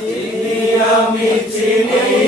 진리야 믿지니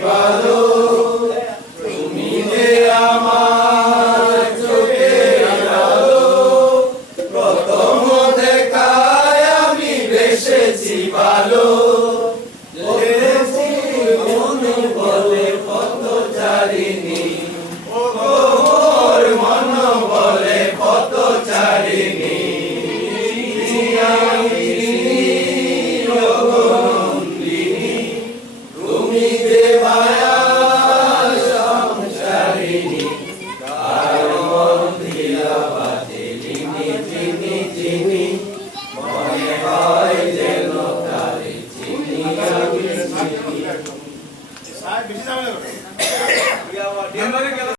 Father. Sir busy